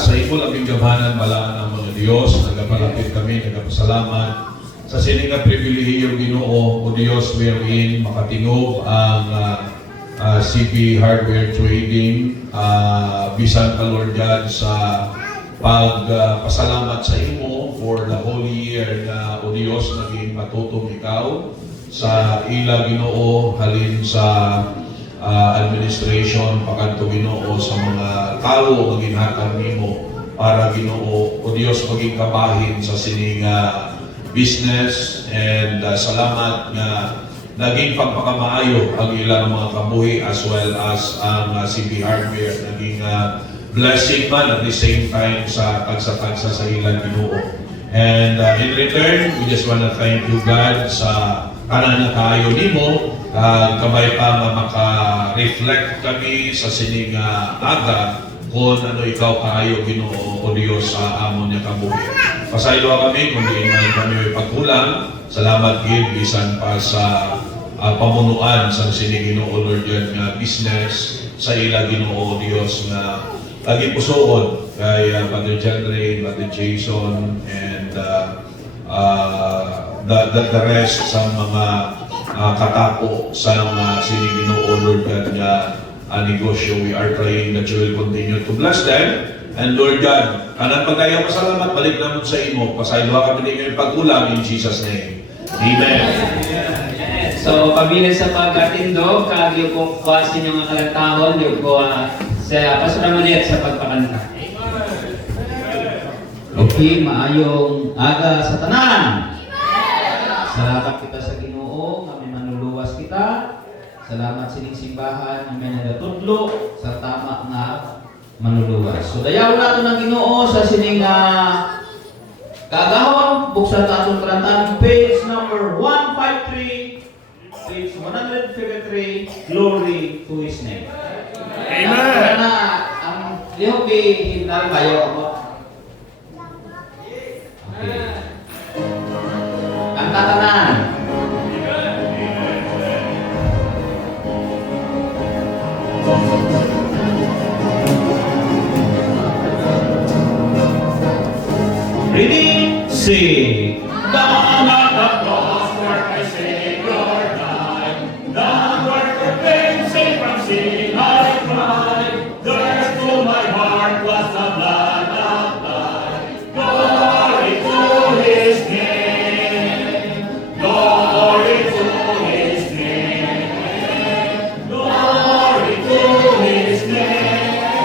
sa imo labing gabanan balaan ang mga Dios, nagapalapit kami, nagapasalamat sa sininga pribilehiyo Ginoo o Dios wherein makatingog ang CP Hardware Trading, bisan ka Lord God sa pagpasalamat sa imo for the whole year na o Dios naging matutong ikaw sa ila Ginoo halin sa administration pakanto Ginoo sa mga tao nga ginhatag nimo para Ginoo o Dios maging kabahin sa sining business and salamat nga naging pagpakamaayo ang ilang mga kabuhi as well as ang CP Hardware naging blessing man at the same time sa tagsa-tagsa sa ilang Ginoo. And in return, we just want to thank you God sa kanan na kayo nimo kamay pa nga maka-reflect kami sa sining aga kung ano ikaw kaayo Ginoo o Dios sa amon niya kabuhi. Pasaylo kami kung di man kami pagkulang. Salamat gid bisan pa sa pamunuan sa sining Ginoo Lord God nga business sa ila Ginoo o Dios nga lagi pusoon kay Brother Jandre, Brother Jason and the rest sa mga katako sa sining Ginoo Lord God nga negosyo. We are praying that you will continue to bless them. And Lord God, kanang pagkaya pasalamat, balik naman sa imo. Pasaylo kami din yung pagkulang in Jesus' name. Amen. So, pabilis sa pag-atindog, kagyo kong kuwasin yung kalantahon, yung ko sa pasalamat sa pagpakanta. Okay, maayong aga sa tanan. Salamat kita sa Ginoo, kami manuluwas kita. Salamat sining simbahan, kami nagatudlo sa tama nga manuluwas. So dayaw nato ng Ginoo sa sining kagahon, buksan nato talantan page number 153, page 153, glory to His name. Amen. Ang lihok hinal kayo ako. Okay. Kanta tanan. Ready, sing. Down at the cross where my Savior died, down where for cleansing from sin I cried, there to my heart was the blood applied. Glory to His name, glory to His name, glory to His name.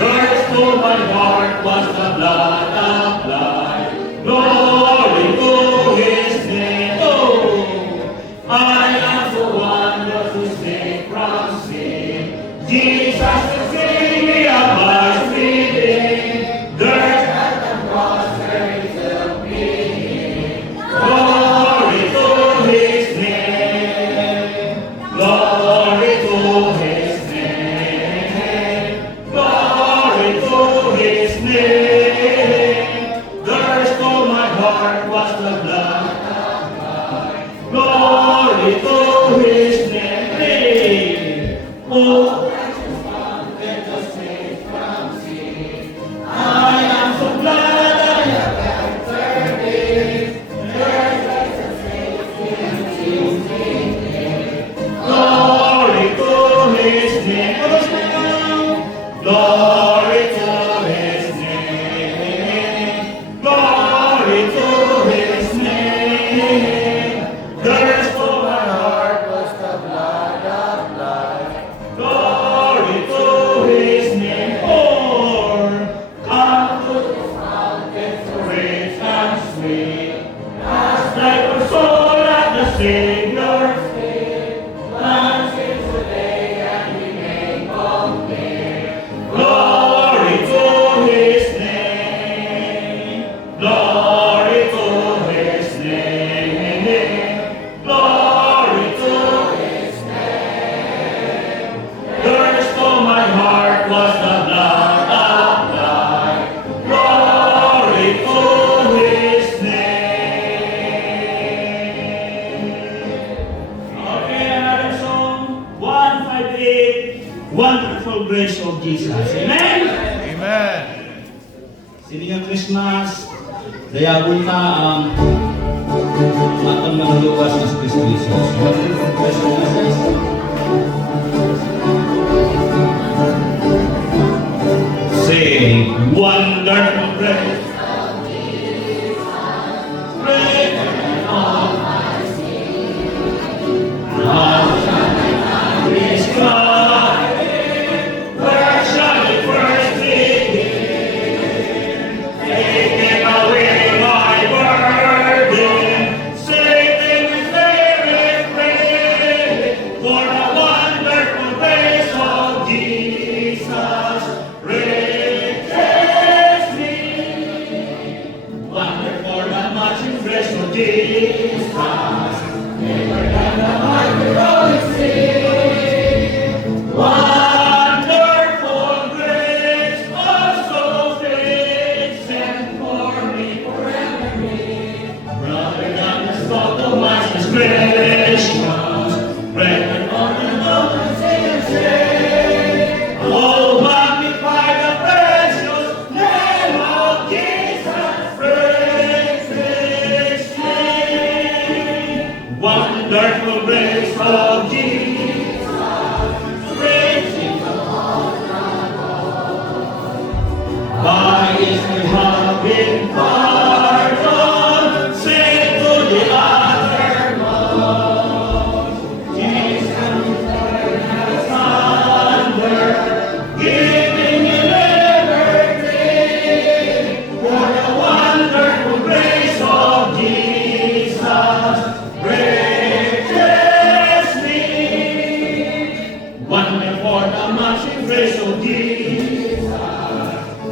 There to my heart was the blood applied. Glory to His name. Oh, I am the one who saved from sin. Jesus the Savior of my freedom. There's at the cross where He took me. Glory to His name. Glory to His name. Glory to His name. There Siningang Christmas, dayabon ta ang atong manuluwas ng Kristo Jesus. Christmas. Sing wonderful grace. Great and almighty. How shall his cry? Where shall it first begin? Taking away my burden, saving me favorite way. For the wonderful grace of Jesus reaches me. Wonderful the much grace of Jesus, never than the heart heroic sin. Wonderful grace, oh so great, sent for me forever. Brother than the salt of Master's gracious, brethren on the mountain sing and say, oh magnify the precious name of Jesus, praise His name. Wonderful grace of Jesus, praising by His we have been pardoned, say to the uttermost. Jesus has under, giving you liberty, for the wonderful grace of Jesus reaches me. Wonderful the much grace of Jesus,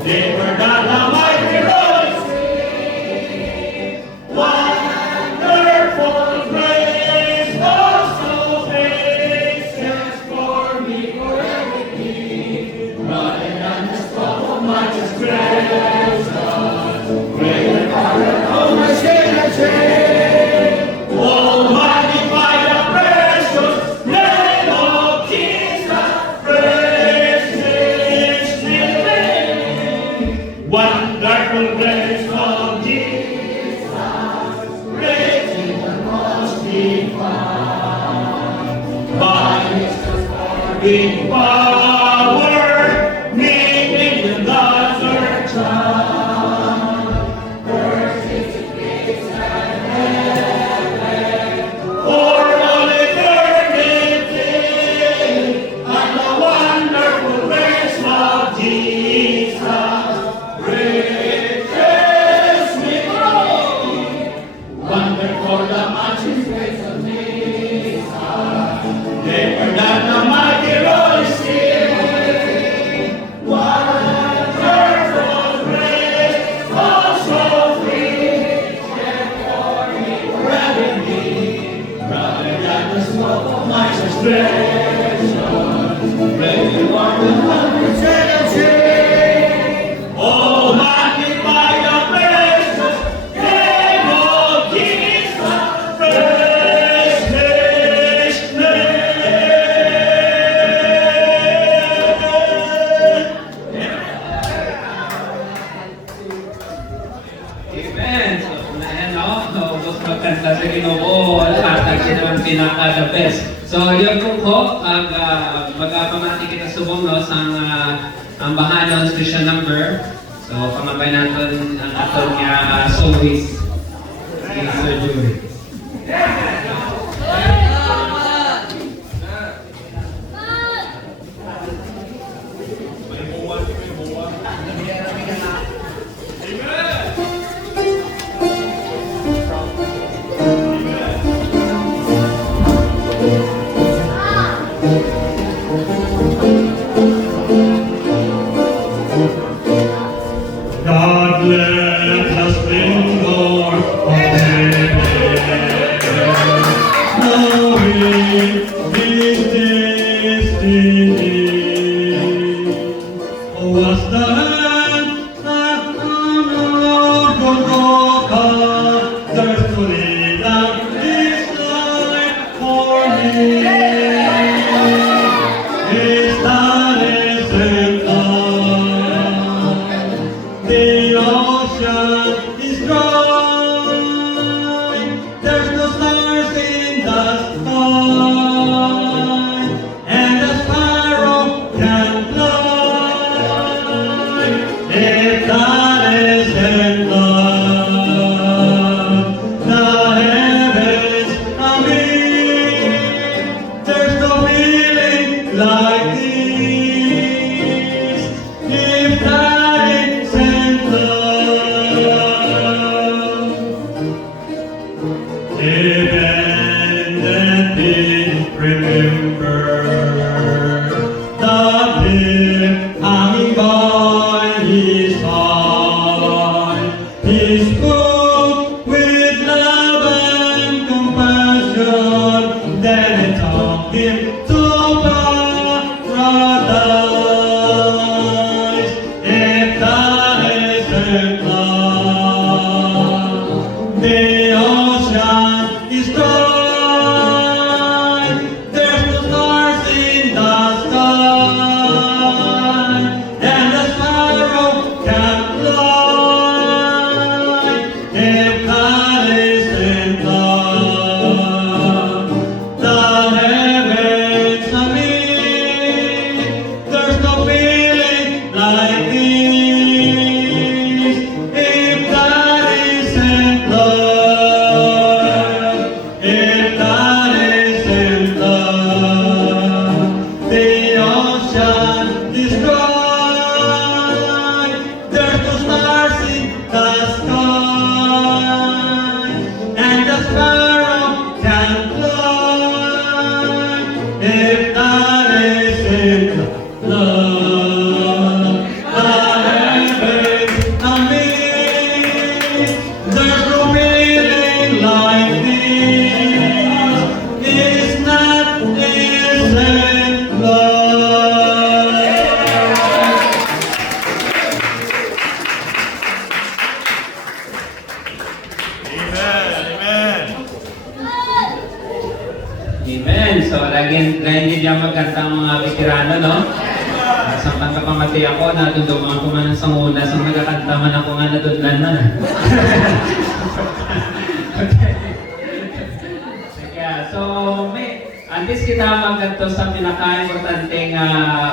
never done the mighty heroic sin. Wonderful grace, oh so gracious for me forever. Rather than the scope of much grace, greater pardon of my sin and shame. Oh, magnify the precious name of Jesus, praise His name. Wonderful grace of Jesus, praising the most divine. By His big power, making the gods her child. Mercy to peace and heaven, for all eternity, and the wonderful grace of Jesus reaches me. Wonderful the much grace of Jesus, never done the mighty Holy Spirit. Wonderful grace, oh so free, shed for me forever me. Rather than the smoke of my transgression, greater one than hundred shame. Oh, magnify the precious name of Jesus, praise His Amen. So, ayan o. So, gusto magkanta sa Ginoo. Hatag siya naman pinaka-the best. So, yun po po, magpamati kita subong no, ang bahanon special number. So, pamabay natin ang atong soloist. Si Sir Jury. God left the splendor of heaven, knowing His destiny was the land that on the road Golgotha, there's to lead out His life for me. His time is come. The ocean is dry. There's no stars in the sky, and the sparrow can fly. If that isn't love, the heavens are big. There's no feeling like this. If that isn't love, even the dead remember the dead hanging by his side. He spoke with love and compassion, then he took him to paradise. If that isn't love, the ocean is dry. There's no stars in the sky, and the sparrow can fly. If that isn't love, the heavens are big. There's no feeling like this. If that isn't love, if that isn't love, the ocean is dry. There's no stars in the sky, and the sparrow can fly. If that isn't love, the heavens are big. There's no feeling like this. It's not isn't love. Amen. So, lagi din dyan magkanta ang mga veterano, no? Sa pagkapamati ako, natundungan ko man sa una, sa nagkakanta man ako nga natundlan man. Okay. Kaya, so, antes kita magkanto sa pinaka-importanteng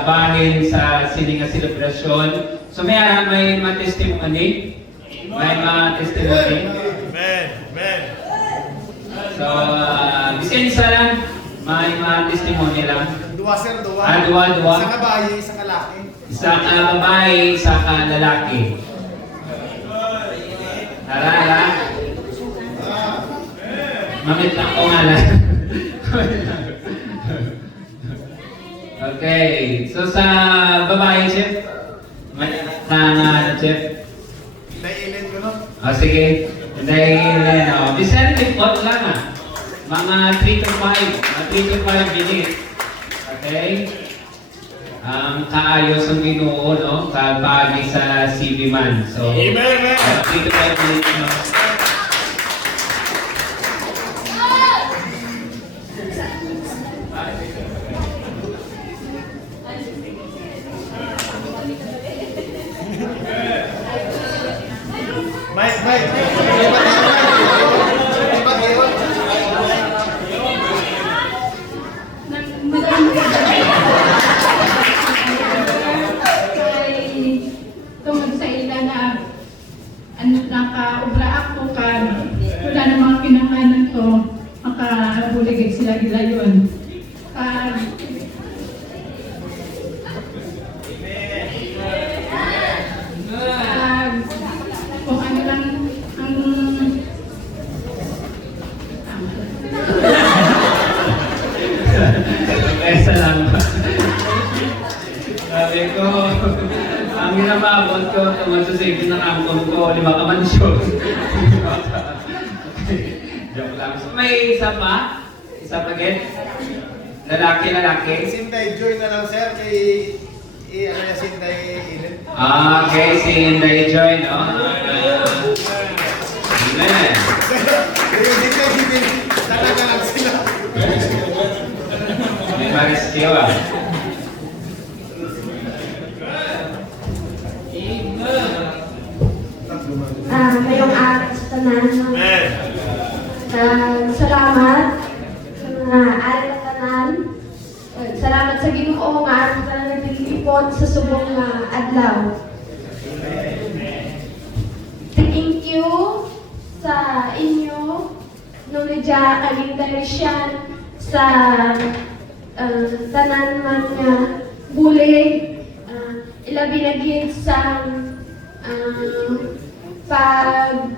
bahin sa sininga selebrasyon. So, may testimony? May mga testimony? Amen. Amen. So, bisin isa lang, may mga testimony lang. Dua sir, dua. Dua. Isa ka bayi, isa ka laki. Isa ka babae, isa ka lalaki. Tara. Mamit lang ko nga lang. Okay, so sa babae, Chef? May Chef? Naiilin ko no? Sige. Dahil, bisan report lang mga 3 to 5 minutes. Okay? Kaayos ang Ginoo, no? Kabagi sa CV man. So, Amen. 3 to 5 minutes, no? Tungkol sa ila na nakaubra ako kan wala na mga kinakanan ko makabuligid sila nila yun kung ano lang ang Okay, salamat. Sabi ko, ang ginamabot ko tungkol sa safety ng angkon ko, 5 ka mansyon. Joke lang. So, may isa pa? Isa pa again? Lalaki. Sintay Joy na lang sir, kay ano niya Sintay Ilin. Okay, si Inday Joy, no? Amen. Yung Sintay Ilin, talaga lang sila. May ma-rescue nga kaging Darisian sa tanan man nga bulig, ilabi na gid sa pag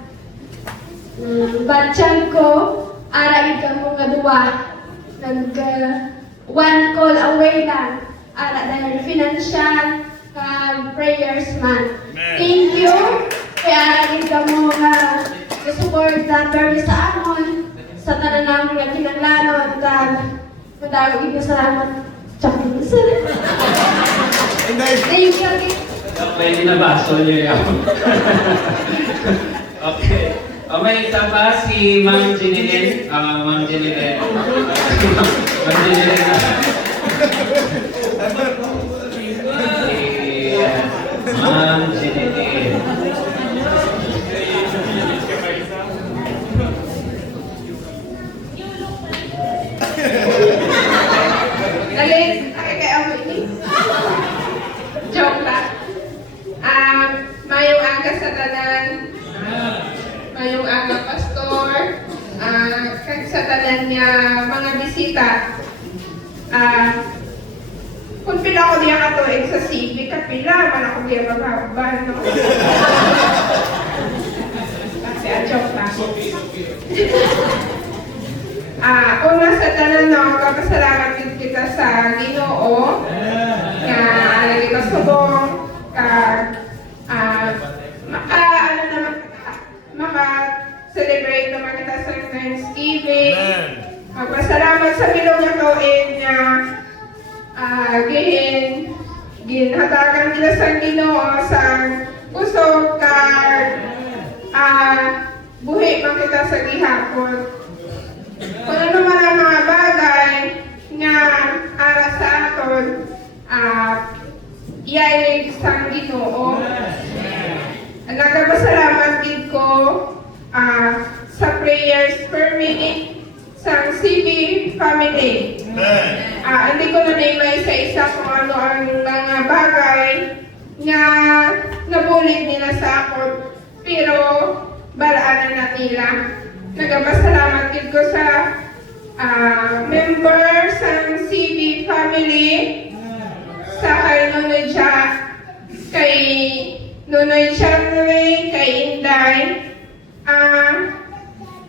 batsyag ko, ara gid kamo nga duwa, nag one call away lang, ara dahil financial prayers man. Thank you kaya ara gid kamo nga support na permi sa amon sa tanan namin nga kinahanglanon kag madawag gid salamat. Thank you again. Pwede na ba? Solyo yan. Okay. May isa pa si Ma'am Jenilyn. Ma'am Jenilyn. Ma'am Jenilyn. Ma'am Jenilyn. Galing, kaya ako ini. Joke lang. Mayong aga sa tanan. Mayong aga, pastor. Kag sa tanan niya mga bisita. Kung pila ako diya katuig sa civic, kapila, man ako diya magbabal, no? Kasi, joke lang. Una sa tanan, no, kapasalamat din kita sa Ginoo. Nga, lagi ka subong, maka-celebrate naman kita sa Thanksgiving. Magpasalamat sa bilog nga kauin niya. Ginhatagan nila sa Ginoo sa kusog buhi man kita sa gihapon. Kung ano man ang mga bagay nga ara sa aton, iyay sa Ginoo. Nagpasalamat gid ko sa prayers per minute sa CB family. Hindi ko na may isa-isa kung ano ang mga bagay nga nabulit nila sa akon, pero balaan na nila. Nagpasalamat gid ko sa members ng CB family, sa kay Nonoy Jack, kay Nonoy Shanway, kay Inday.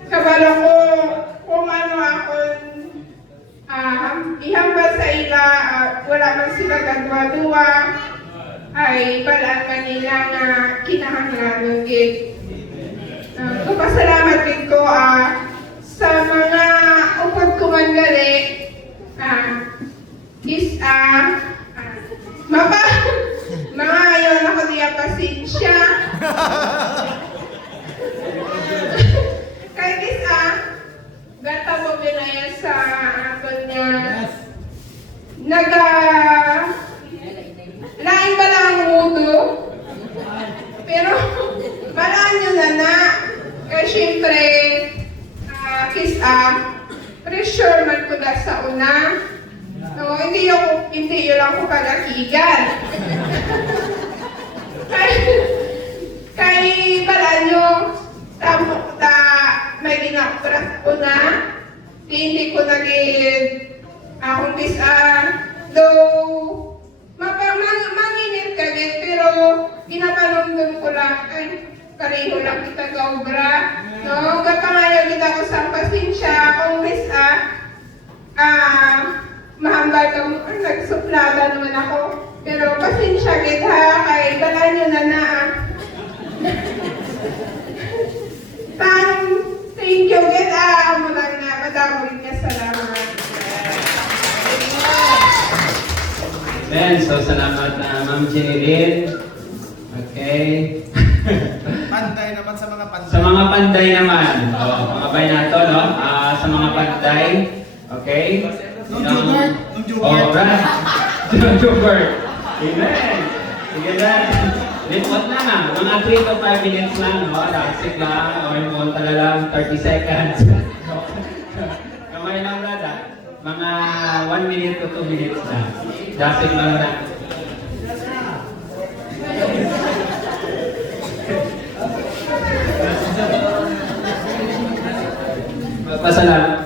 Kabalo ko kung ano akong ihambal sa ila, wala man sila gadwa-duwa, ay balaan man nila nga kinahanglan gid. Pasalamat din ko sa mga upod ko man gali is mga ayon ako diya pasensya. Kaya is gata mo binaya sa aton niya lain ba lang ang mudo, pero balaan nyo na. Kaya syempre, pressure man ko na sa una. No, hindi yun lang ko kagakigan. Kay balaan nyo, may ginapras ko na. Hindi ko naging, akong though, manginit ka din, pero ginapanumdum ko lang, ay, kariho lang kita gaubra. No, kapangayaw kita ko sa pasensya, kung mahambal ka mo, nagsuplada naman ako. Pero pasensya kita, kay balaan nyo na. Thank you, kita. Amo lang na, madamog niya salamat. Amen. So, salamat na Ma'am Jenilyn. Okay. Panday naman sa mga panday. Sa mga panday naman. Mga bay nato, no? Sa mga panday. Okay? Nung Jubert. Right. Nung Jubert. Amen. Sige na. Report na nga. Mga 3 to 5 minutes lang, no? Daksik lang. O yung monta lang, 30 seconds. Kamay lang, brada. Mga 1 minute to 2 minutes na. Daksik lang na. Pasalamat.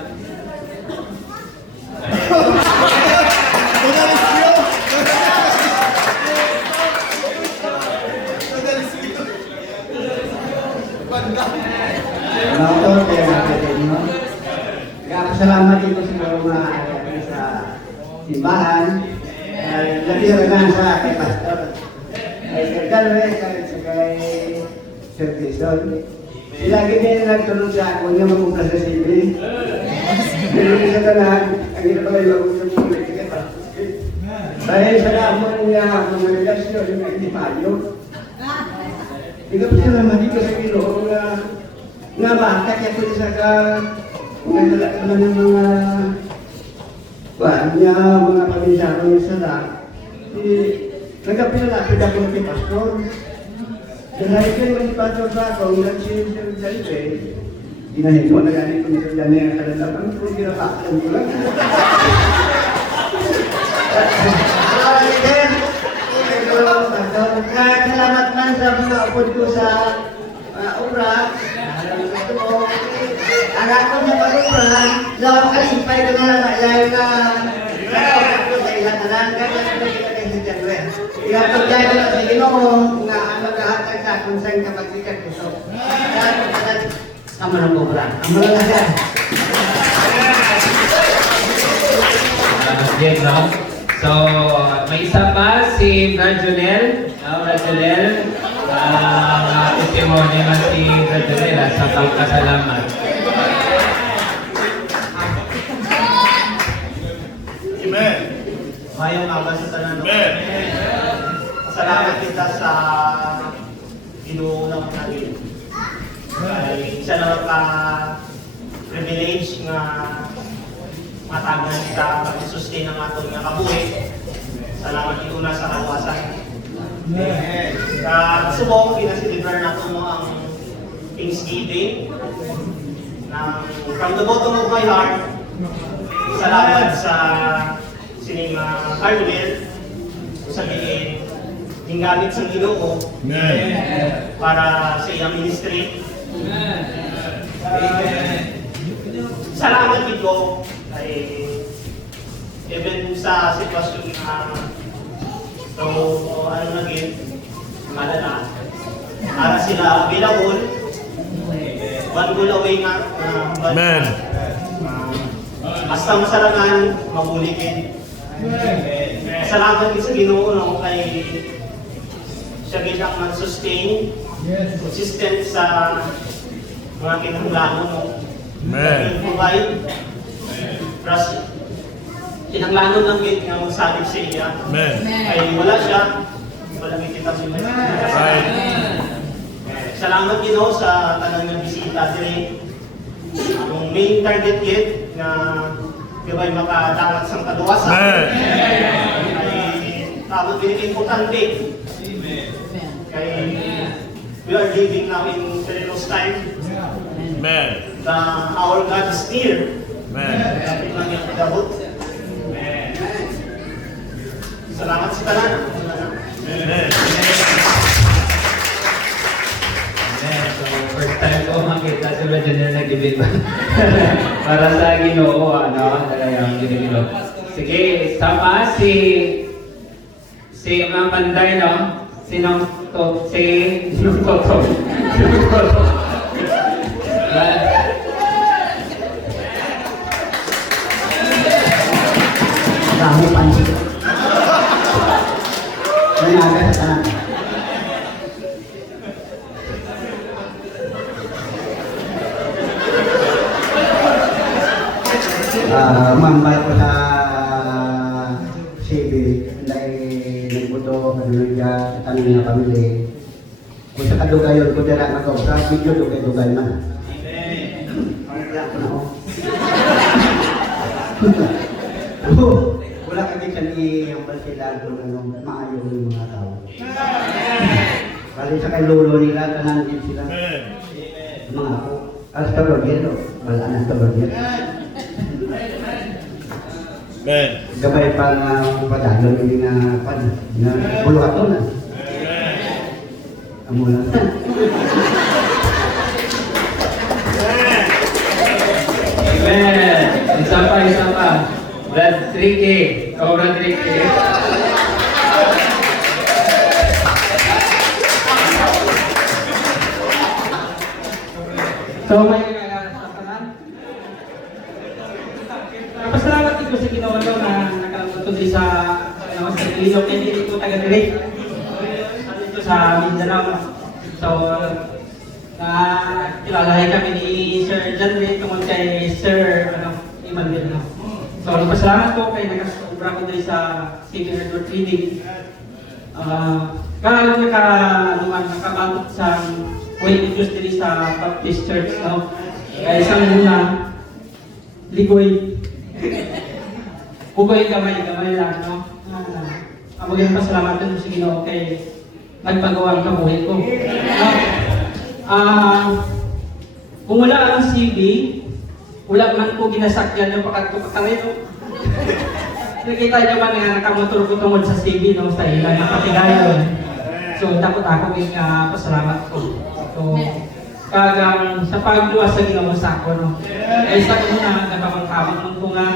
Mga tol, kaya natin no? Kaya pasalamat dito siguro mga sa simbahan. Labi na sa kay Pastor. Ay Galvez, kay Sir Jason. Sila ganyan nagtulong sa ako niya magpunta sa civil. Pero sa tanan, ang ito pala yung magpunta sa politika pa. Dahil sa lamang niya, mga relasyon, yung hindi payo. Hindi ka pa naman dito sa Ginoo nga bata kaya pwede sa ka mga ng mga niya, mga pamilyaro niya sa lang. Nagkapilapit ako ng pastor. Dahil kayo yung pastor sa ako, nag-change yung salve. Dinahin ko, nag-anin ko nito dyan yung kalalaman ko, ginapakalan ko lang. Salamat man sa mga upod ko sa obra. Ang ako na pag-obra, sa kalipay ko na nalayo na ako sa ilang anak, kaya ko na sa Janwe. Iapag tayo na sa Ginoo nga ang maghahatag sa kung saan kapag-ikat gusto. Kaya ko na sama ng obra. Ang mga nagan. Yes, no? So, may isa pa si Rajonel. Rajonel, testimony man si Rajonel sa pagkasalamat. Amen. Mayong abas sa tanan. Amen. Salamat kita sa inuulang natin. Isa na privilege nga matagal kita pag-sustain ang atong nga kabuhi. Salamat ito na sa kaluwasan. Gusto ko, pinasiligrar natin mo ang Thanksgiving. From the bottom of my heart, salamat sa sining Carmel. Sabihin, gingamit sa Ginoo para sa iyang ministry. Salamat dito ay even sa sitwasyon na ano naging malala. Para sila available, one goal away nga. Amen. Basta masarangan, mabuligid. Salamat din sa Ginoo no, kay siya bilang man-sustain, consistent sa mga kinahanglanon mo. Amen. Provide. Plus, kinahanglanon lang din nga magsabi sa iya. Amen. Kaya wala siya, wala may kita sa Right. Salamat Ginoo sa tanang nga bisita diri. Ang main target yet na kaya makadangat sa kaluwasan. Amen. Ay tapos importante. Kaya we are living now in perilous time. Amen. Our God is near. Amen. Kapit lang yung pagabot. Salamat sa tanan. Amen. So, first time ko makita si Rajonel nag-ibig para sa Ginoo, ano, talagang Ginoo. Sige, isa pa si mga panday, no? Sinong to? Sinong to? Sinong to? Dami pansin. May aga sa tanan. Mambal ko sa CB dahil nagbuto kadulog sa tanong na pamilya. Kung sa kadugayon ko dira ako sa video dugay-dugay man. Wala ka din ni ang balsila kung ano maayo ng mga tao. Bali sa kay lolo nila tanan din sila. Mga ako. As tologero, wala na tologero. Amen. Gabay pa nga padalo yung na buluhato na. Amo lang. Amen. Isa pa. Brad Ricky. Ikaw, Brad Ricky. So, may nagkakasasalan. Pasalamat dito sa ginawa ko na nakalabot ko din sa Ilocos, kaya dito ko taga-direct. Dito sa Mindanao. So, kilalahay kami ni Sir John Ray tungkol kay Sir Emmanuel. So, nagpasalamat ko kay nakasobra ko din sa Senior Adult Reading. Kaya nakabangot sa way industry sa Baptist Church. No? Kaya isang muna, ligoy. Kugoy gamay lang. No? Magandang pasalamat din sa Ginoo kay nagpagawa ang kabuhay ko. Kung wala ang CV, wala man ko ginasakyan yung pagkakakarino. Nakita naman nga nakamotor ko tungod sa CV, no, sa ilang napatigayon. So, dapat ako yung pasalamat ko. So, kagang sa pagluwas sa ginawa sa ako, no. Eh, sa ko na, napamangkabot nung ko nga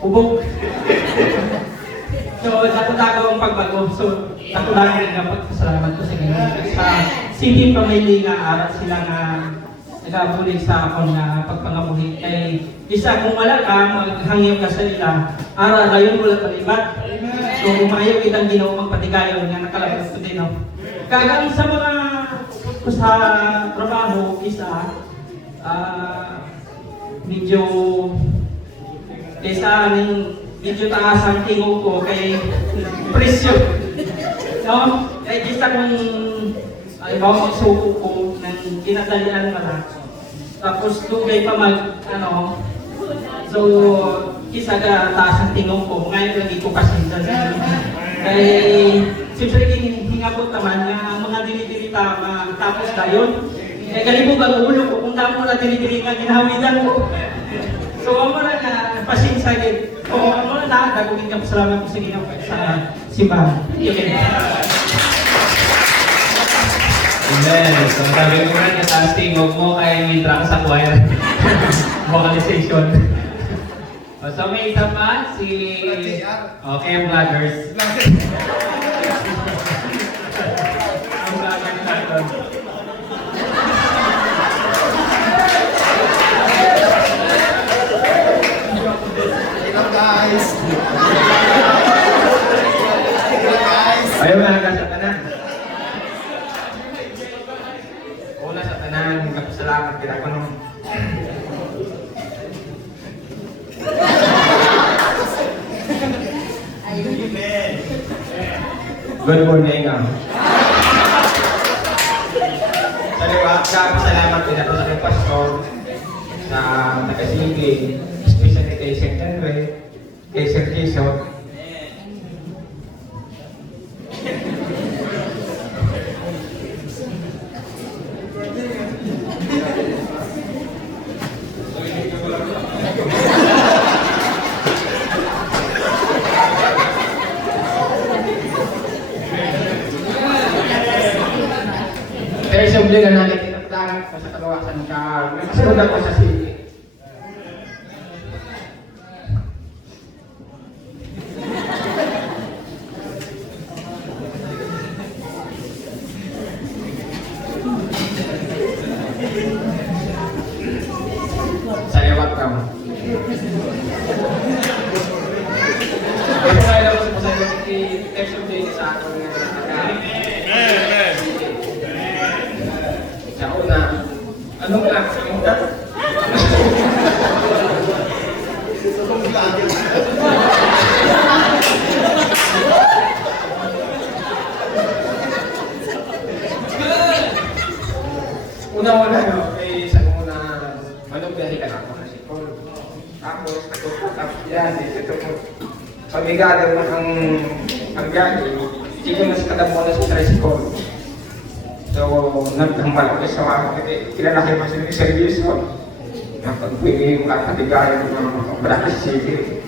ubog. So, dapat ako ang pagbago. So, dapat ako rin dapat pasalamat ko sa ginawa. Sa CV family nga, arat sila nga nagabulig sa akong pagpangabuhi. Kay isa kung wala ka, maghangyo ka sa ila, ara gayon wala palibat. So umayaw kitang Ginoo magpatigayon nga nakalabas ko din. No? Kagang sa mga sa trabaho, isa, medyo kaysa medyo taas ang tingog ko kay presyo. No? Kaya isa kung ibaw magsuko ko ng kinadalian mo na. Tapos dugay pa so kisa ka taas ang tingog ko, ngayon lagi ko kasi kay siyempre hingabot naman nga ang mga dinidirita tapos dayon. Kaya galibog ang ulo ko kung damo na dinidiri nga ginahawidan ko. So ang mga na pasensya gid. O ang mga na dagugin ka pasalamat ko sa Ginoo sa simbahan. Okay. Amen. So, sabi ko rin, taas tingog mo kaya mintra ka sa choir. Vocalization. So, may isa pa, si... Okay, ang vloggers. Ang vloggers natin. Hello guys! Hello guys! Ayaw na hanggang sa tanan. Una sa tanan, kapasalamat kita ko nung good morning. Kapasalamat kita ko sa aking pastor, sa taga-sige, especially kay Sir Henry, kay Sir Jason. Kaya siya muli na natin tinapdagan ko sa kalawasan ka, kasunod ako sa sige. Sa lewat ka mo. Kaya kung ayaw ko sa text day sa ako nga sa una, anong klase yung kat? Una-una, eh, sa una, manong-biyahe ka na ako na si Paul. Tapos, nagpuputap yan, ito po. Pamigado mo ang biyahe, sige mas kadamo na sa tricycle. So, nagtambal ako sa mga kilalahin mo sa servisyo. Napagpili yung kakatigayan ng mga Brakas City.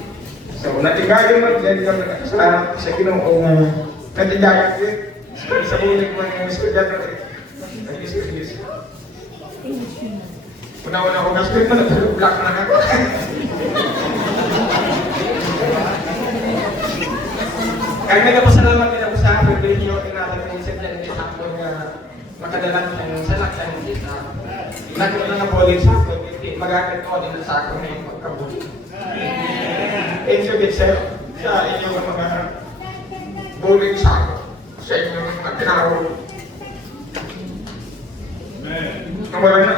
So, natigayan mo, dyan kami nakasalamat sa Ginoong katigayan din. Sa ulit mo yung estudyante rin. Naging servisyo. Una-una ko gusto ito, nagtulog-block na ako. Kaya nagpasalamat din ako sa privilege natin ng Sir John Ray sa akin na makadalan ng salaksan kita. Nagkaroon na po din sa akin, hindi magagamit ko din sa akin ngayong pagkabuli. Thank you din sir sa inyong mga bullying sa akin, sa inyong mga tinawag. Nawala na.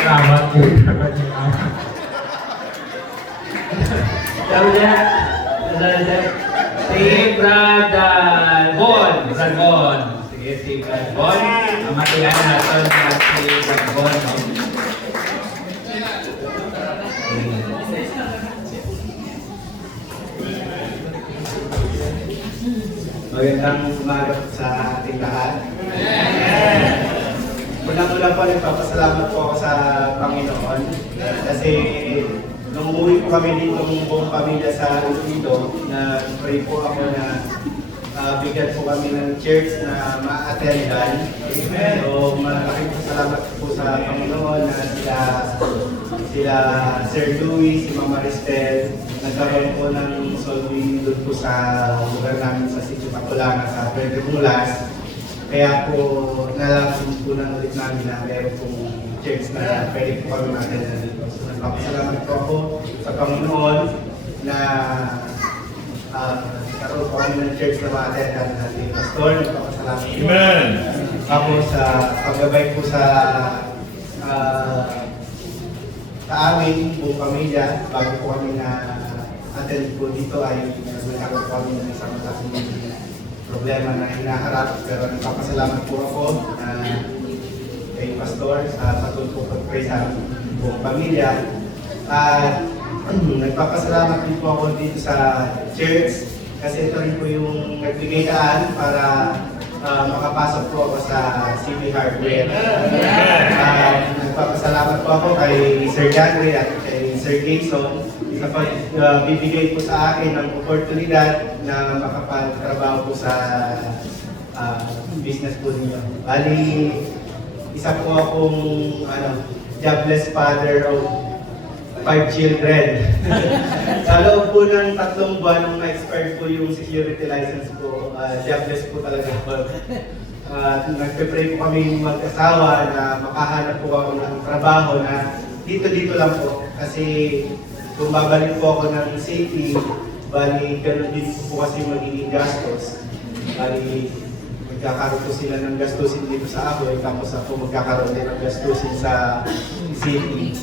Salamat po. Sabi niya, si Brad Bon. Sige, si Brad Bon. Matiyan natin si Brad Bon. Magandang umaga sa ating lahat. Una-una po, nagpapasalamat po ako sa Panginoon kasi nung umuwi po kami dito ng buong pamilya sa Iloilo, na-pray po ako na bigyan po kami ng church na ma-attendan. So, malaking salamat po sa Panginoon na sila Sir Louis, si Mama Ristel, nagkaroon po ng solving doon po sa lugar namin sa Sitio Patulanga, sa Puerto Mulas. Kaya po, nalaman po na ulit namin na meron pong church na pwede po kami ma-attendan dito. So, nagpapasalamat po ako sa Panginoon na karoon po kami ng church na ma-attendan natin. Pastor, nagpapasalamat po. Amen. Ako sa paggabay po sa amin, buong pamilya, bago po kami na-attend po dito ay nagkakaroon po kami ng isang malaking problema na hinaharap. Pero nagpapasalamat po ako kay Pastor sa patuloy po pag-pray sa buong pamilya. At nagpapasalamat din po ako dito sa church kasi ito rin po yung nagbigay daan para makapasok po ako sa CB Hardware. Nagpapasalamat po ako kay Sir Janry at kay Sir Jason na bibigay po sa akin ng oportunidad na makapagtrabaho po sa business po ninyo. Bali, isa po akong jobless father of 5 children. Sa loob po ng 3 buwan nung na-expire po yung security license ko, jobless po talaga po. Nagpe-pray po kami mag-asawa na makahanap po ako ng trabaho na dito lang po. Kasi kung babalik po ako ng city, bali gano'n din po kasi magiging gastos. Bali, magkakaroon po sila ng gastusin dito sa ako, tapos ako magkakaroon din ng gastusin sa city.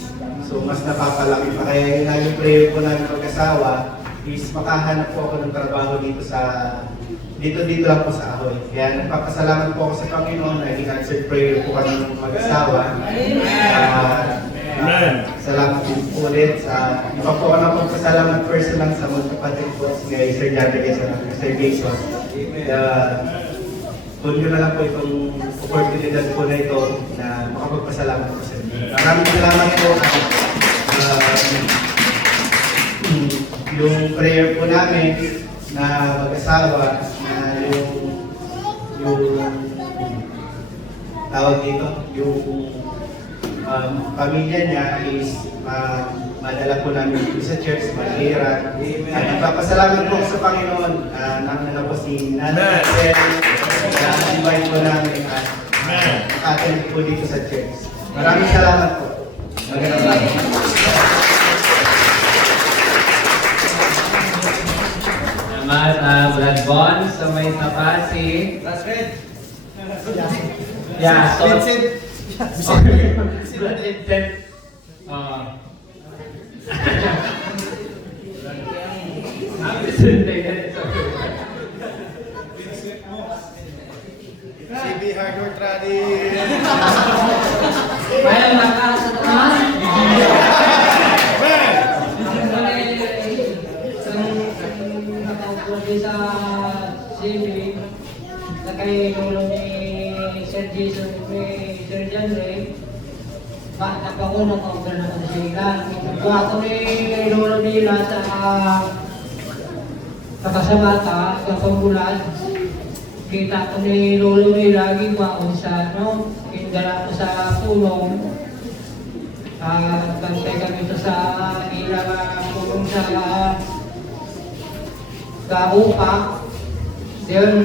So mas napapalaki pa. Kaya yun na yung prayer ko namin mag-asawa is makahanap po ako ng trabaho dito lang po sa Ahoy. Kaya nagpapasalamat po ako sa Panginoon na in-answered prayer po kami ng mag-asawa. Salamat din po ulit sa iba po ako na pagpasalamat personal sa mga kapatid po kay Sir Janry at Sir Jason. Tuloy ko na lang po itong opportunidad po na ito na makapagpasalamat po sa inyo. Maraming salamat po. Yung prayer po namin na mag-asawa na yung tawag dito, yung pamilya niya is madala po namin dito sa church, malira. At nagpapasalamat po sa Panginoon na po si Nanay na invite po namin at attend po dito sa church. Maraming salamat po. Magandang araw. Salamat, Brad Bon. Sa may tapasi. Yeah, so... Brad Vincent. CB Hardware Tradi. Well, nakasataman. Sa CB, na kay lolo ni Sir Jason ni Sir Janry, napakuna ko na naman sila. Nagkuha ko ni lolo nila sa kapasamata, sa pambulan. Kita ko ni lolo nila, ginawa ko sa kindala ko sa tulong. Bantay kami ito sa ilang tulong sa kaupa. Then,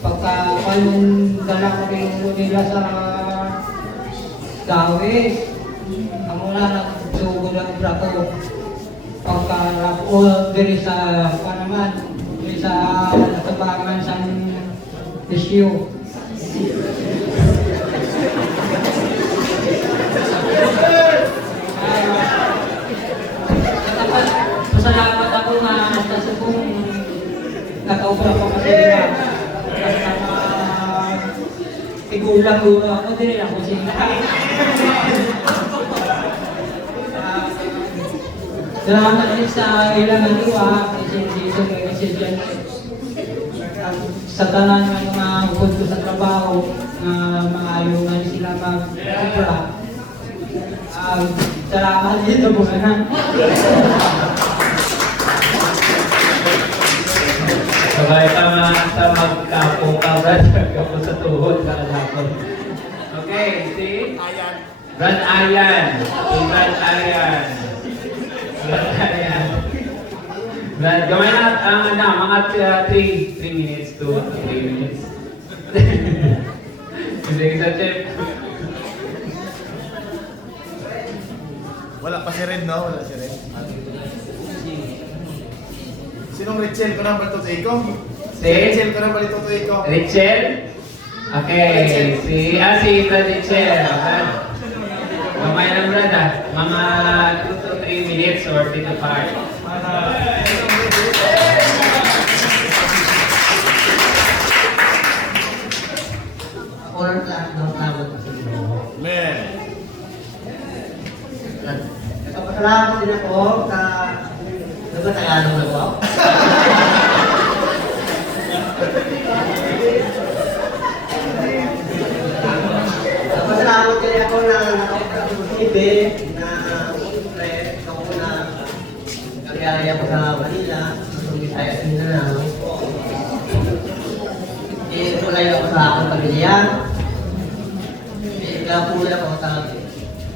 pagka kanong dala ko nila sa gawin, ang wala nagsugo ng brato. Pagka o diri sa naman, diri sa natabangan sa isyu. Pasalamat ako nga sa kung nakaubra ko kasi nila. Igulang ko ako din ako sila. Salamat din sa ilang naliwa kasi dyan. Sa tanan ng mga hukod ko sa trabaho na maayungan sila mag-ubra. Salamat din na bukanan. Sabay tama sa magkapong-kabrat, magkapo sa tuhod, kakalakon. Okay, si Brad Ayan. Si Brad Ayan. Brad Ayan. Brad, gawin na mga 3 minutes to 3 minutes. Hindi sa chef. Wala pa si Red, no? Wala si Red. Sinong Richel ko na balito sa iko? Si? Richel ko na balito sa iko. Richel? Okay, si Brad Richel. Mamay na Brad mga 2 to 3 minutes or 3 to 5. Orang lahat ng tawag sa inyo. Men. Nagpapasalamat din ako sa Tagalog na po. Nagpapasalamat din ako na nakapagpapasibe na siyempre ako na kagaya ko sa Manila, sa Bisaya at Mindanao. Kulay ako sa akong pamilya. Pinapulan ako sa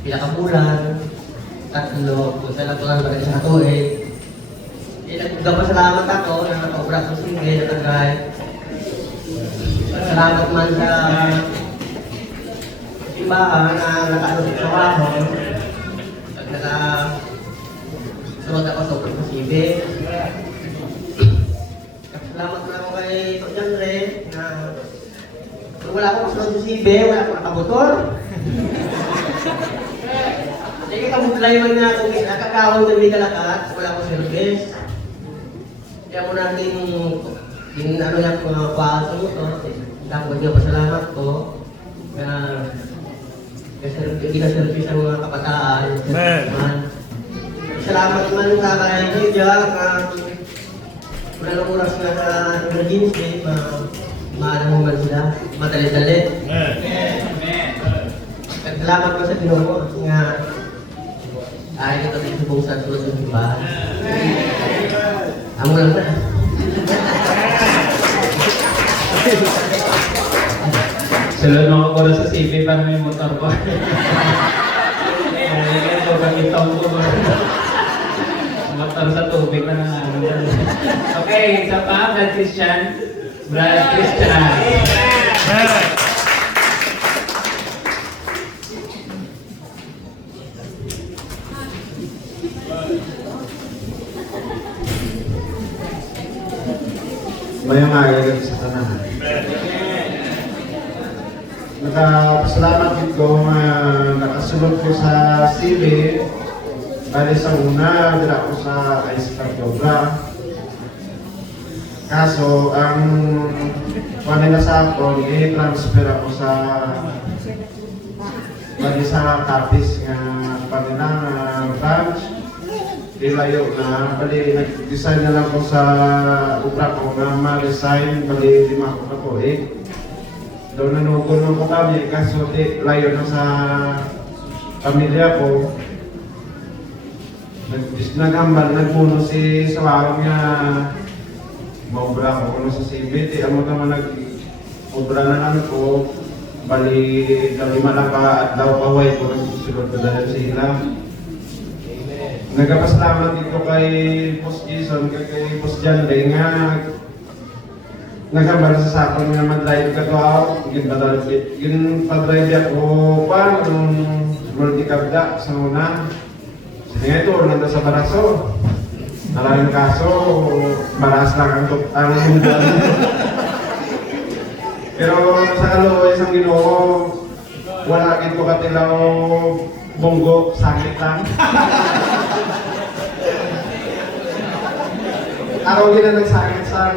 pinakapulan. 3 kung saan ako lang maganda sa tuwid. Nagpapasalamat ako na nakaubra ko sige na tagay. Salamat man sa simbahan na nakasunod sa trabaho. At nakasunod ako sa pagpasibe. Salamat na ako kay Tok Re na kung wala akong kasunod sa sibe, wala akong nakamotor. Hindi kamutlay man na kung nakakawang na may kalakat, wala akong service. Kaya mo natin yung ano yan mga kwaso mo to, dapat niya pasalamat ko na ginaservice ang mga kabataan. Salamat man sa kaya media na wala nang oras na sa emergency, maalam man sila, madali-dali. Salamat ko sa Ginoo nga ay ito din sa buong sa tulad ng iba. Amo lang na. Sunod mga oras sa CV para may motor ko. Kaya ko gamitan ko. Motor sa tubig na nga. Okay, isa pa, Brad Christian. Brad Christian. Mayang ayaw sa tanan. Nakapasalamat din ko nakasulod ko sa CV. Bali sa una, dila ko sa Ice Yoga. Kaso, ang kanina sa ako, i-transfer ako sa bali sa Capiz nga kanina branch. Dilayo na, bali nag-design na lang ko sa ubra ko na ma-resign, bali lima ko na po Doon nanugol ko kami, kaso di layo na sa pamilya ko. Nagambal, nagpuno si Sawarong nga maubra ko kuno sa CBT. Amo naman nag-ubra na lang ko, bali lima lang ka at daw kaway ko nagsusunod ko dahil sila. Nagpapasalamat dito kay Boss Jason, kay Boss Jan Day nga nagkabala sa sakon nga mag-drive ka to ako, gin-pa-drive ako pa, multi-kabda sa una. Sige nga ito, nanda sa baraso. Maraming kaso, baras lang ang mundo. Pero sa kalooy isang Ginoo, wala gid ko katilaw bonggo, sakit lang. Araw gina nagsakit sa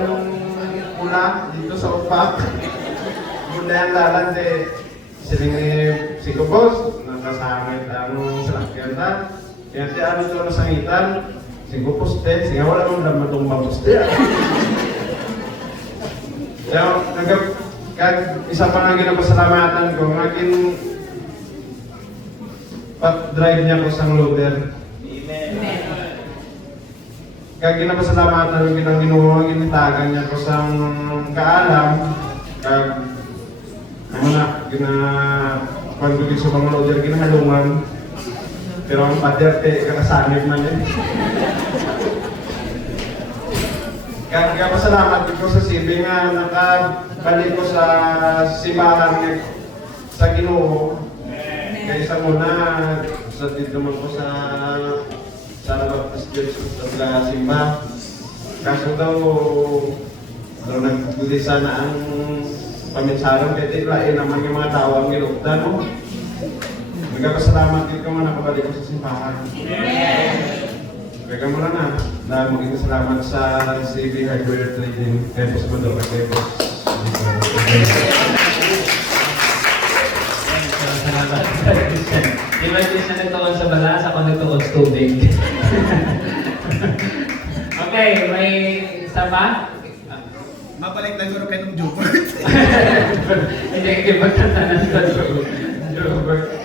una dito sa upak. Muna ang lalande, siling si Kubos, nakasakit ang salakyan na. Kaya si ano ito nasangitan, si Kubos din, siya wala mong damatong mabuste. Kaya isa pa nga ginapasalamatan ko, ngagin pat-drive niya ko sa loader. Kaya ginapasalamatan ko ng Ginoo, ginitagan niya ko sa kaalam. Kaya ano na, pagdugig sa mga loader, ginahalungan. Pero ang paderte, kakasanib man yun. Kaya pasalamat ko sa Sibi nga nakabalik ko sa simbahan sa Ginoo. Kaysa muna sa dito mo ko sa Baptist Church sa simba. Kaso daw nagdulisa na ang paminsaran kaya tilain naman yung mga tao ang ginugtan mo. Nagkapasalamat din ka mo nakabalik ko sa simbahan. Kaya mo na dahil maging salamat sa CB Hardware Trading Tempos Mandor at Tempos. Salamat. Di ba siya nagtuon sa balas, ako nagtuon sa tubig. Okay, may isa pa? Mabalik na guro kayo ng joke. Hindi kayo magtatanan sa Robert.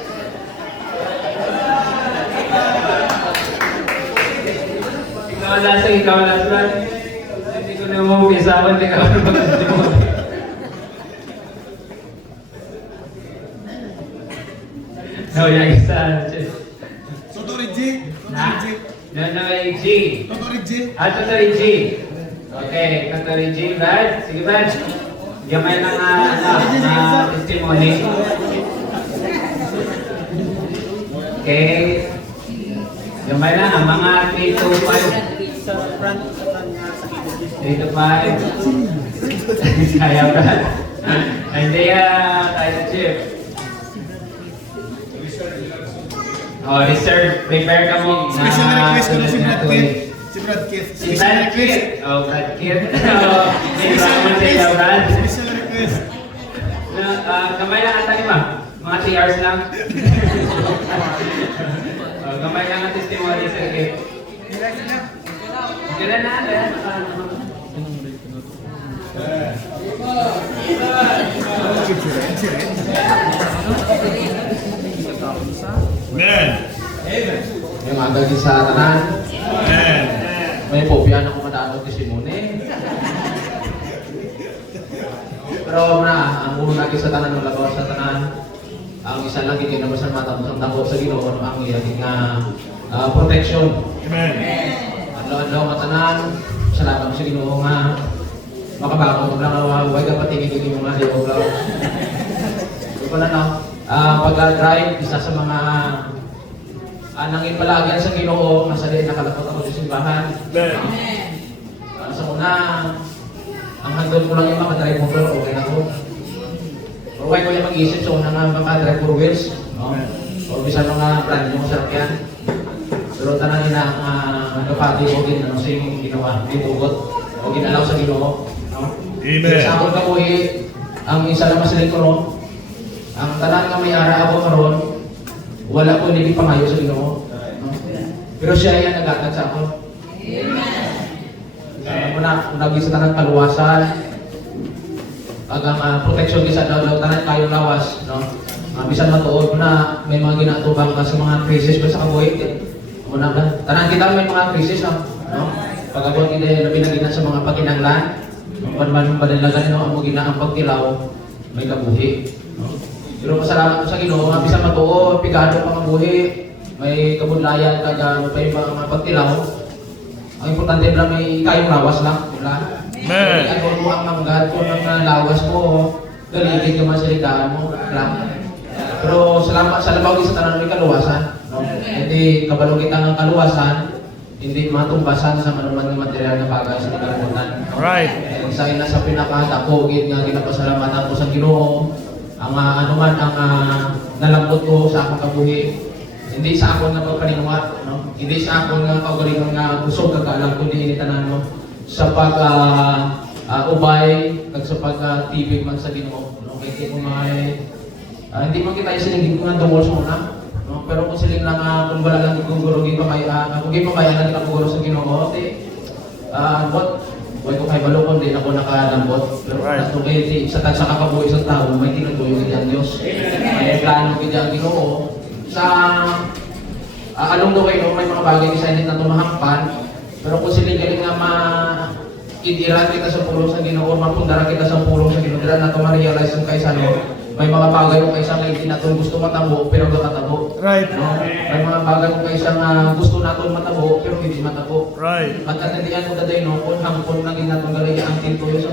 Ikaw last man. Hindi ko na umumpisawan, hindi ka ako mag-testimony. No, yung isa. Tutori G. Nonoy G. Tutori G. Tutori G. Okay, Tutori G, Brad. Sige, Brad. Gamay na nga testimony. Okay. Gamay na ang mga 3 to 5. Sa front, 3 to 5. Kaya, Brad. Hindi tayo chip. Reserve, prepare ka mo na Special request ko na si Brad Kit. Si Brad Kit. Brad Kit. Special request. Brad. Special request. Gamay lang ata ni ma'am. Mga 3 hours lang. Gamay lang ang testimony sa Kit. Kailan na natin? Amen. May magagi sa tanan. Amen. May popya na kumadaan ni Simone. Pero ang ulo natin sa tanan ng labaw sa tanan, ang isa lang hindi naman sa mata mo sa sa Ginoo ang iyang protection. Amen. Adlaw matanan, salamat sa Ginoo nga makabago lang huwag ka patingin mo nga di ko lang. Wala na. Pag-drive, isa sa mga nangin palagyan sa Ginoo, masali nakalapot ako sa simbahan. Sa una, ang handol ko lang yung maka-drive mo, pero okay na ako. Huwag ko lang mag-isip sa una nga maka-drive for wheels. O bisa mga brand yung masarap yan. Pero tanan nila ang kapati ko din sa yung ginawa, ditugot o ginalaw sa Ginoo. Amen. Sa akong kabuhi, ang isa lang masiling ko ron, ang tanan nga may ara ako karon, wala ko hindi pangayo sa Ginoo. Pero siya yan nagatag sa ako. Unagi sa tanan kaluwasan, agang protection sa daw tanan kayo lawas, no? Bisan matuod na may mga ginatubang ka sa mga crisis ba sa kabuhi. Tanan kita may mga krisis, no? Pag-abot kita labi na gina sa mga pakinanglan, man padalagan no ang gina ang pagtilaw may kabuhi. Pero pasalamat ko sa Ginoo nga bisan matuo pigado pa ang buhi, may kabudlayan kaga may mga pagtilaw. Ang importante lang may kayong lawas lang, wala. Amen. Ako mo ang manggad ko ng lawas mo, galigid ka man sa ligaan mo, lang. Pero salamat sa labaw sa tanan may kaluwasan. No? Hindi kabalo kita ng kaluwasan, hindi matumbasan sa manuman ng material na bagay sa kalibutan. Right. Sa ina sa pinakadako gid nga ginapasalamatan ko sa Ginoo ang anuman ang nalambot ko sa akong kabuhi. Hindi sa akong nga pagkalinuhat, no? Hindi sa akong nga kaugalingon nga kusog kagalang kundi ini tanan mo sa pag ubay kag sa pag tibig man sa Ginoo, no? Kay kung may hindi man kita isinigin ko nga tungkol sa una, no? Pero kung siling lang kung wala lang gugurugin pa kay kung gipabayan kita puguro sa Ginoo, di Huwag ko kay balukon din ako nakalambot. Pero Right. kung sa tagsa kakabuhi sa tao, may tinutuyo hindi ang Diyos. May plano hindi ang Ginoo. Sa along the way, no, may mga bagay sa hindi na tumahampan. Pero kung sila galing nga idiran kita sa pulong sa Ginoo, mapundara kita sa pulong sa Ginoo, dira na ito ma-realize yung kaysa no, may mga bagay yung kaysa nga hindi natin gusto matabo, pero matabo. Right. No? May mga bagay yung kaysa nga gusto natin matabo, pero hindi matabo. Right. Magkatandian mo daday no, kung hangkon naging natin galaya ang tintuyo sa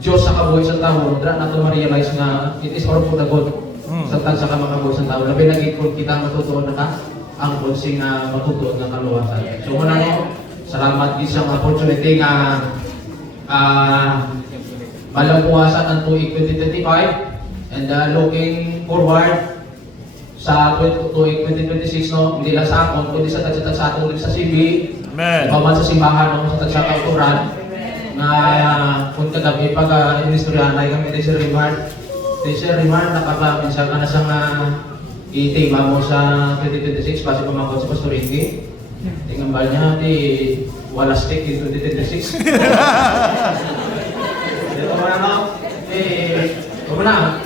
Diyos sa kabuhay sa tao, dira natin ma-realize nga it is all for the good. Sa tagsa ka makabuhay sa tao. Labi naging kung kita matutuon na ka, ang konsing matutuon ng kaluwasan. So muna no, salamat din sa opportunity nga malampuasan ang tuig 2025 and looking forward sa tuig 2026 no, hindi lang sa akon, kundi sa tagsa-tagsa din sa CB, Amen. paman sa simbahan no, sa tagsa-kauturan na kung kagabi pag inistoryanay kami ni Sir Rimard. Si Sir Rimard nakapaminsang ka na sa itima mo sa 2026 base pamangkot si Pastor Ingi. Tingambal niya, wala stick in 2026. Ito mo na no? Ito mo na.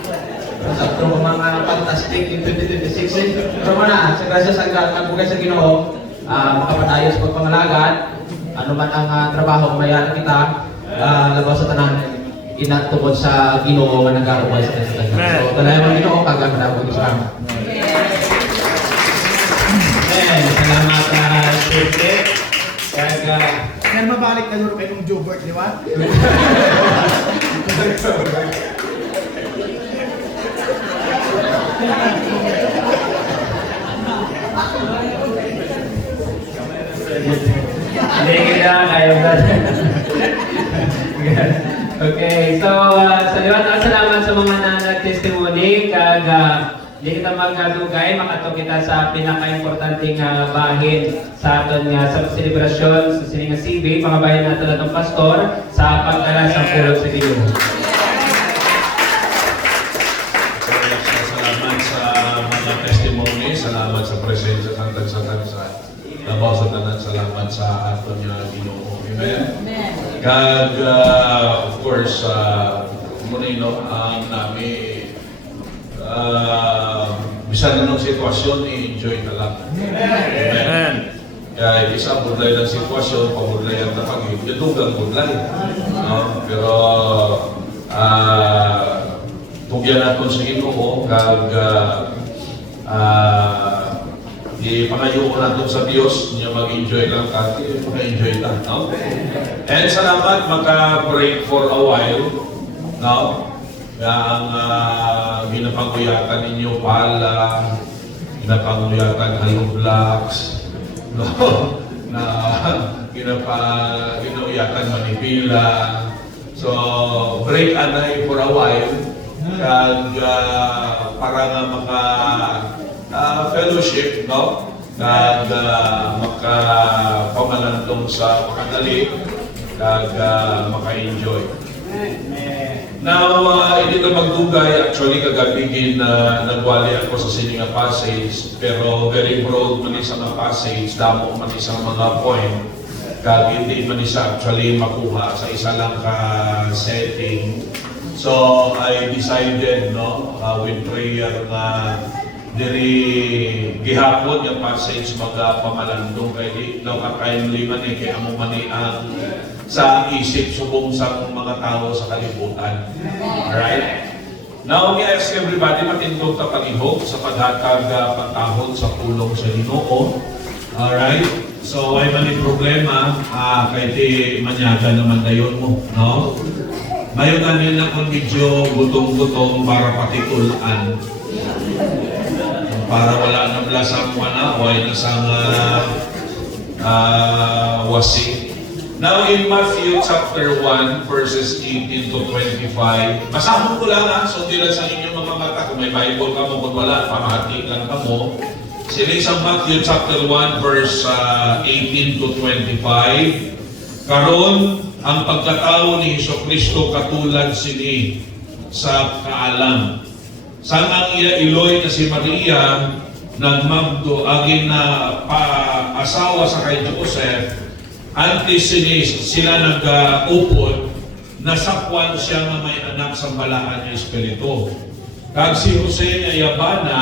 Sa mga fantastic in 2026. Ito mo na. Sa grasya sa kagbugay sa Ginoo, makapatayo sa pagpangalagad, ano man ang trabaho, mayaran kita, labaw sa tanan, inatubod sa Ginoo nga nag-aarubay sa tanan. So, talayan mo Ginoo, kagagandabog sa kama. Salamat Sirte. Kaya mabalik na doon kayo ng Jobert, di ba? Hindi kita kayo Okay, so sa liwat salamat sa mga nag-testimony kag di kita magdugay makato kita sa pinaka-importanteng bahin sa aton nga sa selebrasyon sa sining CB mga bahin nato atong pastor sa pagkala sa pulong sa Ginoo. Salamat sa mga testimony, salamat sa presensya sa tagsa-tagsa. Labaw sa tanan, salamat sa aton nga Ginoo. Amen. Kag of course muna ang nami bisan anong sitwasyon i-enjoy na lang. Amen. Kaya isa budlay ng sitwasyon, pabudlay ang napagig, yadugang budlay. No? Pero tugyan natin sa Ginoo kag ipangayo natin sa Diyos, niya mag-enjoy lang kati, mag-enjoy lang, no? And salamat, maka-break for a while, no? Ang ginapanguyatan ninyo pala, ginapanguyatan Hello Blacks, no? Na ginapanguyatan Manipila. So, break anay for a while, kag para nga maka fellowship, no? Kag makapamalandong sa makadali, kag maka-enjoy. Now, hindi na magdugay. Actually, kagabigin na nagwali ako sa sininga passage, pero very broad man isa nga passage, damo man isa mga point, kag hindi man isa actually makuha sa isa lang ka setting. So, I decided, no, with prayer na diri gihapon yung passage pamalandong kay di daw ka-timely man kay amo man ang sa isip subong sa mga tao sa kalibutan. Alright? Now, I ask everybody matindog ta pag-ihog sa paghatag pantahon sa pulong sa Ginoo. Alright? So, ay mali problema, kay ti manyaga naman dayon mo, no? Mayon na nila kung medyo gutong-gutong para patitulan. Para wala na blasang manaway na sang wasi. Now, in Matthew chapter 1, verses 18 to 25, basahon ko lang so di lang sa inyong mga mata, kung may Bible ka mo, kung wala, pamahati lang ka mo. Sila sa Matthew chapter 1, verse 18 to 25, karon ang pagkatao ni Jesucristo katulad sini sa kaalam. Sang ang iya iloy na si Maria nagmagdo agin na asawa sa kay Joseph, antes sila nag-upod, nasakwan siya nga may anak sa balaan ng Espiritu. Kag si Jose nga yabana,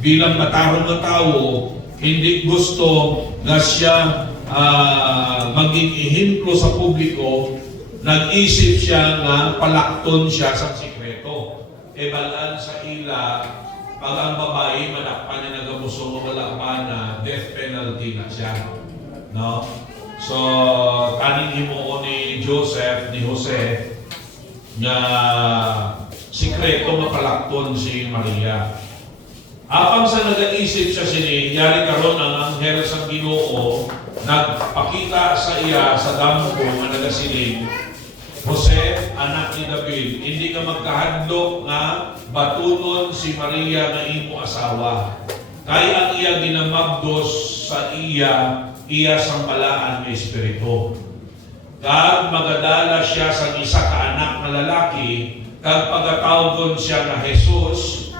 bilang matarong na tao, hindi gusto na siya maging ehemplo sa publiko, nag-isip siya nga palakton siya sa sikreto. E balaan sa ila, pag ang babae manakpan na nagamuso wala pa na death penalty na siya. No? So, kaning himuon ni Joseph, ni Jose, nga sikreto mapalakton si Maria. Apang sa nag-iisip siya sini, yari karon ang anghel sa Ginoo, nagpakita sa iya sa damgo nga nagasiling, Jose, anak ni David, hindi ka magkahadlok nga batunon si Maria nga imo asawa. Kay ang iya ginamagdos sa iya sambalaan ng Espiritu. Kag magadala siya sa isa ka anak na lalaki, kag pagatawgon siya na Jesus,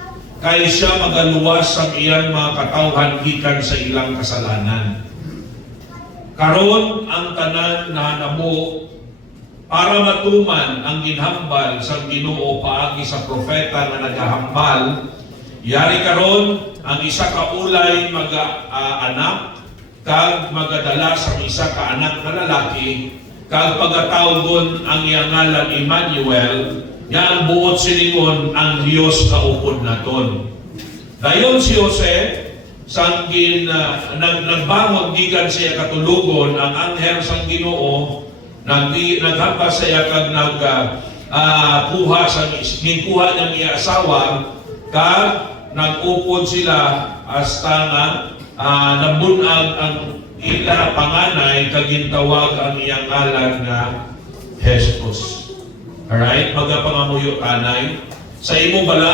kay siya magaluwas sa iyang mga katawhan gikan sa ilang kasalanan. Karon ang tanan na namo para matuman ang ginhambal sa Ginoo paagi sa propeta na nagahambal, yari karon ang isa ka ulay anak kag magadala sa isa ka anak na lalaki, kag pagatawgon ang iyang ngalan Emmanuel, nga ang buot silingon ang Dios kaupod naton. Dayon si Jose sangkin nagbangog gikan siya katulugon ang anghel sang Ginoo, naghampas siya kag kuha niyang iya asawa, kag nag-upod sila hasta nga nabunag ang ila panganay kag gintawag ang iyang ngalan nga Jesus. Alright, magapangamuyo kanay sa imo bala